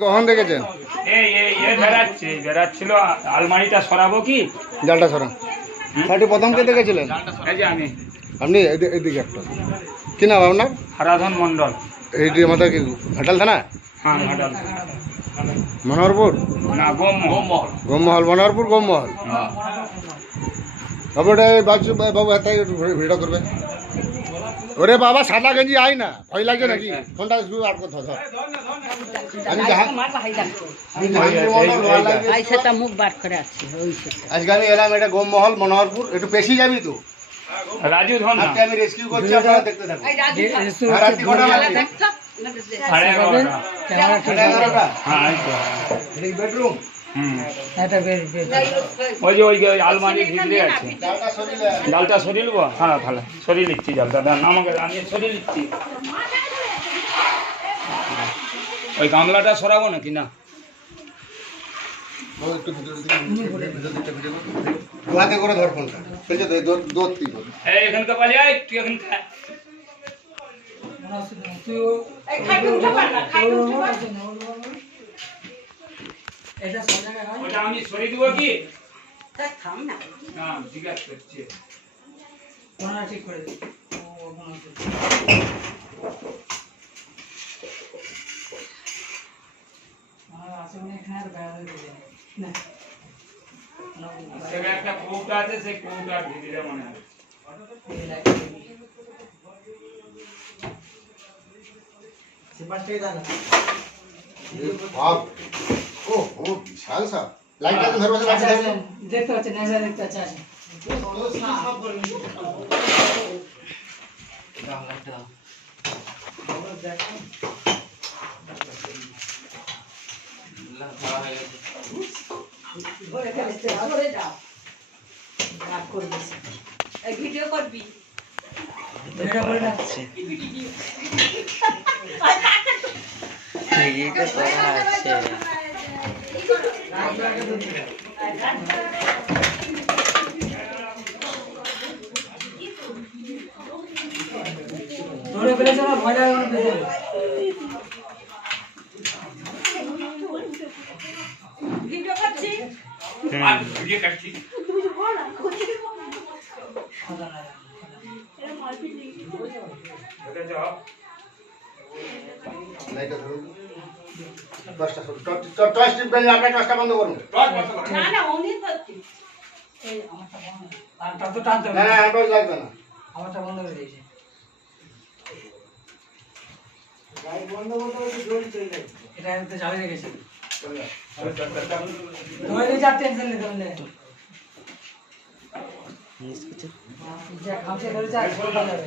কখন দেখেছেন? এই এই এ বেড়াচ্ছে বেড়াচ্ছিল আলমারিটা সরাবো কি? জালটা সরান। সাইডে প্রথম কে দেখেছিলেন? এই যে আমি। আপনি এদি- এদিকে একটা। কি নাম আপনার? হারাধন মন্ডল এইটি আমাদের কি ঘাটাল থানা? হ্যাঁ ঘাটাল। মনোহরপুর? না গোম গোমহল। গোমহল মনোহরপুর গোমহল। বাবু ওটা বাবু বাবু হাতে ভিডিও করবে ওরে বাবা সাদা গেঞ্জি আই না। ভয় লাগছে নাকি? ফোনটা শুধু আট কথা ধর আমি লোহার সেটা মুখ বার করে আছে ওই সেটা। আজকে আমি এলাম এটা গোমহল মনোহরপুর একটু পেশি যাবি তো? রাজু ধন না। আজকে আমি রেস্কিউ করছি আপনারা দেখতে থাকুন। আর রাত্রি কটা বাজে? সাড়ে এগারোটা। হ্যাঁ এই বেডরুম। ওই যে ওই যে ওই আলমারির ভিতরে আছে। ডালটা সরিয়ে নেব? হ্যাঁ তাহলে সরিয়ে নিচ্ছি ডালটা। দেন আমাকে আমি সরিয়ে নিচ্ছি। ওই গামলাটা সরাবো নাকি? না। একটু ভিতরে দিকে ভিতরে দিকে ভিডিও করো দোয়াতে করে ধর ফোনটা ফেলছে তো দোত দোত কি করে এই এখানকার পালি আয় তুই এখানকার ওটা আমি সরিয়ে দেবো কি থাম না না জিজ্ঞাসা করছি সেখানে একটা কৌটা আছে সেই কৌটার ভিতরে মনে হয় বাপ ও ও বিশাল সব লাইটটা তো দেখতে পাচ্ছি নেজা দেখতে পাচ্ছি আসেন ধরে ফেলেছে ধরে যাও রাগ করবে ভিডিও করবি এটা করে না ধরে ফেলেছে না ভয় লাগে না ভিডিও করছি? ভিডিও। কাটছি এটা যাও। লাইটটা ধরুন। দশটা টর্চ টিপ গেলে আপনার বন্ধ করুন। না উনি তা টানতে হবে। না না টর্চ লাগবে না। আমারটা বন্ধ করে দিয়েছে এটা জ্বালে রেখেছে টেনশন যা খামচে ধরেছে আর সরে যাবে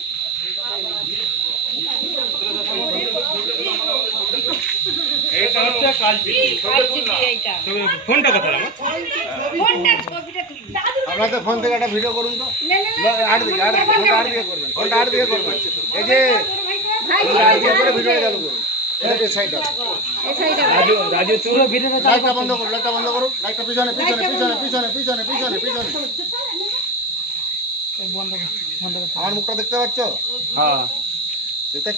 গেছে। হচ্ছে কালচিটি ফোনটা। কথা আমার আপনার তো ফোন থেকে একটা ভিডিও করুন তো। আট দিকে আট ফোনটা আট দিকে করবেন ফোনটা আট দিকে করবেন। এই যে ফোনটা আট দিকে করে ভিডিওটা চালু করুন। এই সাইডটা রাজু রাজু চল পুরো ভিডিওটা চালু লাইটটা বন্ধ করুন লাইটটা বন্ধ করুন। লাইটটা পিছনে পিছনে পিছনে পিছনে পিছনে পিছনে পিছনে। আমার মুখটা দেখতে পাচ্ছ? হ্যাঁ। মুখটা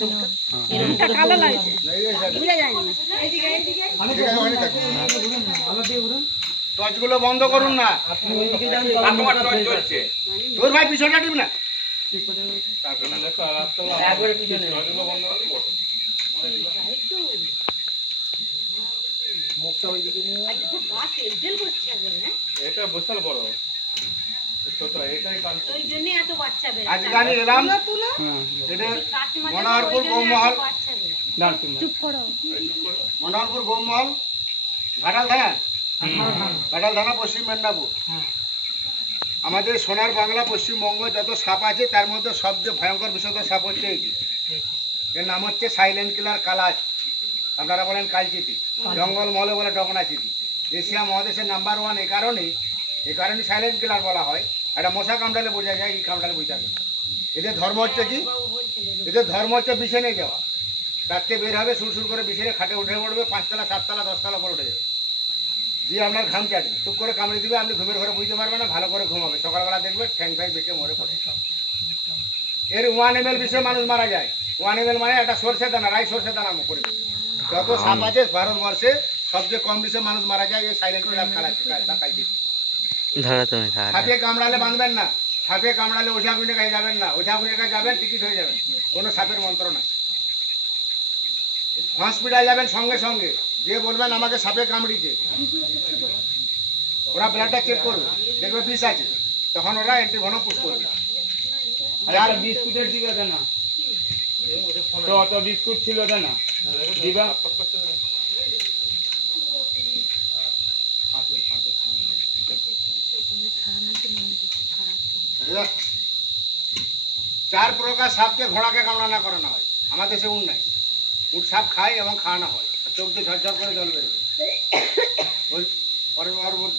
টর্চগুলো বন্ধ করুন না। তোর ভাই পিছনটা টিপ না। একবারে পিছনে এটা বিশাল বড়। ছোট এটাই ওই জন্য এত বাচ্চা বের আজকে আমি এলাম এটা মনোহরপুর গৌমহল। দাঁড় তুমি মনোহরপুর গৌমহল ঘাটাল থানা। ঘাটাল থানা পশ্চিম মেদিনীপুর। হ্যাঁ। আমাদের সোনার বাংলা পশ্চিমবঙ্গ যত সাপ আছে তার মধ্যে সবচেয়ে ভয়ঙ্কর বিষয় সাপ হচ্ছে এটি। এর নাম হচ্ছে সাইলেন্ট কিলার কালাজ। আপনারা বলেন কালচিতি জঙ্গল মহলে বলে ডগনা চিতি এশিয়া মহাদেশের নাম্বার ওয়ান এই কারণেই এ কারণে সাইলেন্ট কিলার বলা হয়। একটা মশা কামড়ালে বোঝা যায় এই কামড়ালে বোঝা না। এদের ধর্ম হচ্ছে কি? এদের ধর্ম হচ্ছে বিছানে যাওয়া। রাত্রে বের হবে সুর সুর করে বিছানে খাটে উঠে পড়বে, পাঁচতলা, সাততলা, দশতলা করে উঠে যাবে। দিয়ে আপনার ঘাম চাটবে টুক করে কামড়ে দিবে, আপনি ঘুমের ঘরে বুঝতে পারবেন না, ভালো করে ঘুমাবে। সকালবেলা দেখবে, ঠ্যাং ফ্যাং বেঁকে মরে পড়ে। এর ওয়ান এম এল বিষয়ে মানুষ মারা যায়। ওয়ান এম এল মানে একটা সর্ষে দানা, রাই সর্ষে দানা করে। যত সাপ আছে, ভারতবর্ষে সবচেয়ে কম বিষয়ে মানুষ মারা যায়, এই সাইলেন্ট খেলা খাইছে ধরো তুমি সাপে কামড়ালে বাঁধবেন না। সাপে কামড়ালে ওঝা গুনে কাছে যাবেন না। ওঝা গুনে কাছে যাবেন টিকিট হয়ে যাবেন কোনো সাপের মন্ত্র না। হসপিটাল যাবেন সঙ্গে সঙ্গে। যে বলবেন আমাকে সাপে কামড়িছে ওরা ব্লাডটা চেক করবে। দেখবে বিষ আছে। তখন ওরা অ্যান্টিভনম পুশ করবে। আর বিস্কুটের দিবে না তো অত বিস্কুট ছিল না দিবা? চার প্রকার সাপকে ঘোড়াকে কামড়ানা করানো হয়। আমাদের দেশে উঠ নাই। উঠ সাপ খায় এবং খাওয়ানো হয়। আর চোখ দিয়ে ঝরঝর করে জল বেরোবে ওই পরে ওর ওর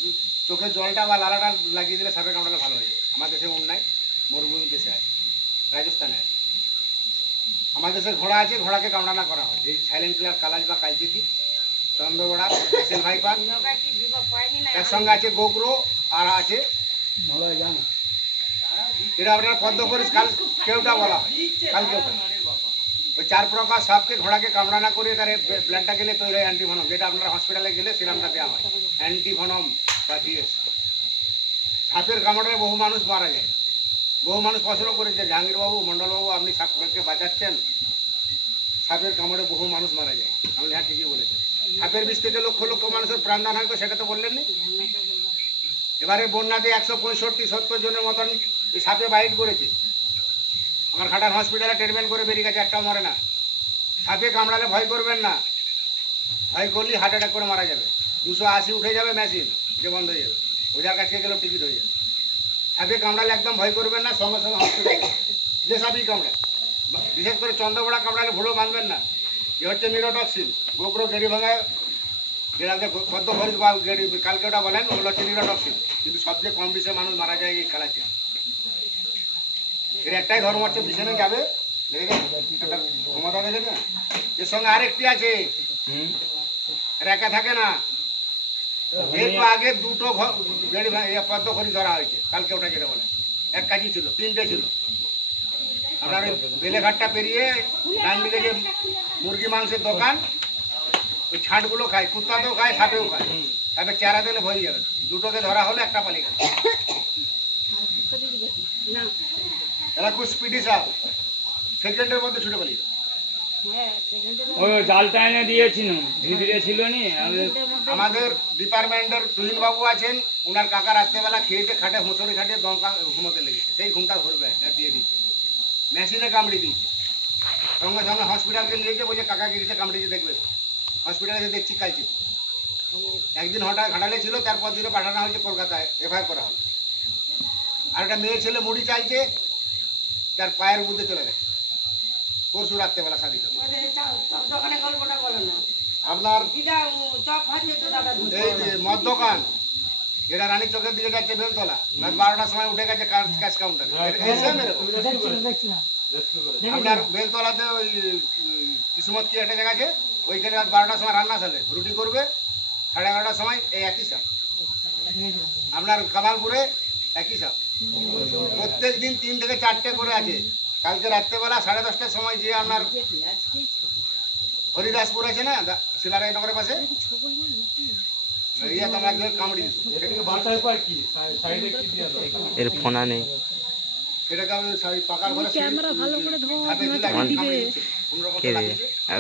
চোখের জলটা বা লালাটা লাগিয়ে দিলে সাপে কামড়ালে ভালো হয়ে যায়। আমাদের দেশে উঠ নাই মরুভূমি দেশে আছে। রাজস্থানে আছে। আমাদের দেশে ঘোড়া আছে ঘোড়াকে কামড়ানা করা হয়। এই সাইলেন্ট কিলার কালাজ বা কালচিতি চন্দ্রগোড়া এসেল ভাইপার সঙ্গে আছে গোগ্রো আর আছে নড়াই জানো? এটা আপনার পদ্মপরিস কাল কেউটা বলা হয়, কাল কেউটা। ওই চার প্রকার সাপকে ঘোড়াকে কামড়ানা করে তার ব্লাডটা গেলে তৈরি হয় অ্যান্টিভনম, যেটা আপনারা হসপিটালে গেলে সিরামটা দেওয়া হয়। অ্যান্টিভনম বা ডিএস সাপের কামড়ে বহু মানুষ মারা যায়। বহু মানুষ প্রশ্ন করেছে। জাহাঙ্গীরবাবু, মণ্ডলবাবু, আপনি সাপকে বাঁচাচ্ছেন? সাপের কামড়ে বহু মানুষ মারা যায়। আমি হ্যাঁ ঠিকই বলেছেন সাপের বিষ থেকে লক্ষ লক্ষ মানুষের প্রাণদান হয় তো, সেটা তো বললেন না এবারে বন্যাতে একশো পঁয়ষট্টি সত্তর জনের মতন এই সাপে বাইট করেছে আমার খাটার হসপিটালে ট্রিটমেন্ট করে বেরিয়ে গেছে, একটাও মরে না। সাপে কামড়ালে ভয় করবেন না। ভয় করলেই হার্ট অ্যাটাক করে মারা যাবে। দুশো আশি উঠে যাবে মেশিন যে বন্ধ হয়ে যাবে। ওজার কাছে গেলেও টিকিট হয়ে যাবে। সাপে কামড়ালে একদম ভয় করবেন না, সঙ্গে সঙ্গে হসপিটাল যে সাপই কামড়ায়। বিশেষ করে চন্দ্রপোড়া কামড়ালে ভুলো বাঁধবেন না। এ হচ্ছে নিরোটক্সিন গোগ্রো গেড়ি ভাঙায় যেটাকে পদ্ম খরিদ বা গেড়ি কালকে ওটা বলেন, ওগুলো হচ্ছে নিরোটক্সিন কিন্তু সবচেয়ে কম বিষে মানুষ মারা যায় এই খেলাতে এর একটাই ধর্ম হচ্ছে বিছানে যাবে ক্ষমতা দেখেছেন এর সঙ্গে আরেকটি আছে। এর থাকে না। একটু আগে দুটো গেড়ি পদ্ম খরি ধরা হয়েছে কালকে ওটা যেটা বলে এক কাজই ছিল তিনটে ছিল। আপনার বেলেঘাটটা পেরিয়ে ডান দিকে যে মুরগি মাংসের দোকান ওই ছাটগুলো খায় কুত্তাতেও খায় সাপেও খায়। তারপরে চেহারা দিলে ভরে যাবে দুটোকে ধরা হলে একটা পালিয়ে গেল। এরা খুব স্পিডি সাপ সেকেন্ডের মধ্যে ছুটে পালিয়ে ওই জালটা এনে দিয়েছিল ধীরে ছিল নি? আমাদের ডিপার্টমেন্টের তুহিন বাবু আছেন ওনার কাকা রাত্রেবেলা খেয়েছে খাটে খাটে দমকা ঘুমোতে লেগেছে। সেই ঘুমটা ধরবে দিয়ে দিচ্ছে মেশিনে কামড়ে দিয়েছে। সঙ্গে সঙ্গে হসপিটালকে নিয়েছে বলছে কাকা গিয়েছে কামড়েছে দেখবে। হসপিটালে এসে দেখছি কালকে। একদিন হঠাৎ ঘাটালে ছিল তারপর দিনে পাঠানো হয়েছে কলকাতায় এফআইআর করা হলো। আর একটা মেয়ে ছেলে মুড়ি চাইছে তার পায়ের মধ্যে চলে গেছে পরশু রাত্রেবেলা না। আপনার এই যে মদ দোকান এটা রানী চোখের দিকে যাচ্ছে বেলতলা। রাত বারোটার সময় উঠে গেছে ক্যাশ কাউন্টার। দেখছিলাম আপনার বেলতলাতে ওই কিসমত কি একটা জায়গা আছে? ওইখানে রাত বারোটার সময় রান্না চলে রুটি করবে সাড়ে এগারোটার সময় এই একই সাপ। আপনার কামালপুরে একই সাপ। প্রত্যেক দিন তিন থেকে চারটে করে আছে। কালকে রাত্রেবেলা সাড়ে দশটার সময় যে আপনার হরিদাসপুর আছে না শিলারায় নগরের পাশে। এর ফোনা নেই।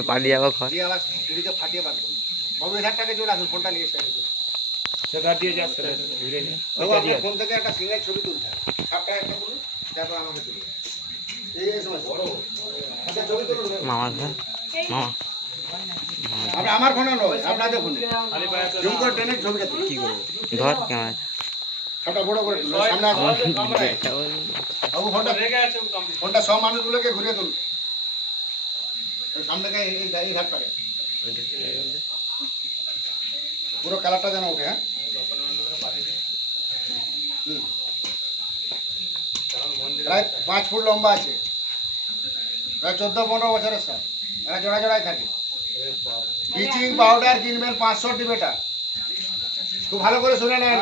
পালিয়ে যাব ঘর। দিয়ে আবার সিঁড়িতে ফাটিয়ে বার করব। চলে আসুন ফোনটা নিয়ে এসে। সেটা দিয়ে যাচ্ছে ধীরে ধীরে। বাবু আপনার ফোন থেকে একটা সিঙ্গেল ছবি তুলতে হবে। সাপটা একটা তুলুন তারপর আমাকে মামা? আপনি আমার ফোনে নয় আপনাদের ফোনে। জুম করে টেনে ছবিটা তুলুন। কি করব? ধর ক্যামেরা সাপটা বড় করে তুলুন সামনে আসুন। বাবু ফোনটা ফোনটা সব মানুষগুলোকে ঘুরিয়ে তুলুন। সামনে এই পুরো কালারটা যেন ওঠে হ্যাঁ? প্রায় পাঁচ ফুট লম্বা আছে। প্রায় চোদ্দ পনেরো বছরের স্যার। এরা জোড়া জোড়ায় থাকে। ব্লিচিং পাউডার কিনবেন পাঁচশো ডিবেটা খুব ভালো করে শুনে নেন।